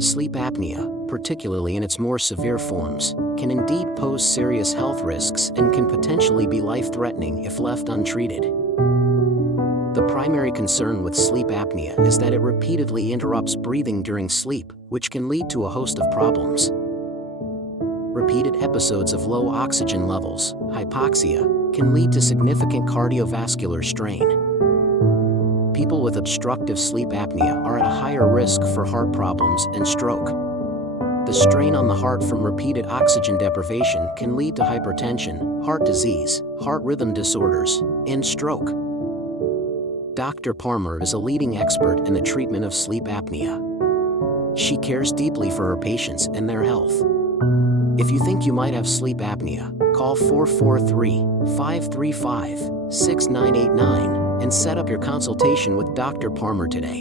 Sleep apnea, particularly in its more severe forms, can indeed pose serious health risks and can potentially be life-threatening if left untreated. The primary concern with sleep apnea is that it repeatedly interrupts breathing during sleep, which can lead to a host of problems. Repeated episodes of low oxygen levels, hypoxia, can lead to significant cardiovascular strain. People with obstructive sleep apnea are at a higher risk for heart problems and stroke. The strain on the heart from repeated oxygen deprivation can lead to hypertension, heart disease, heart rhythm disorders, and stroke. Dr. Palmer is a leading expert in the treatment of sleep apnea. She cares deeply for her patients and their health. If you think you might have sleep apnea, call 443-535-6989 and set up your consultation with Dr. Palmer today.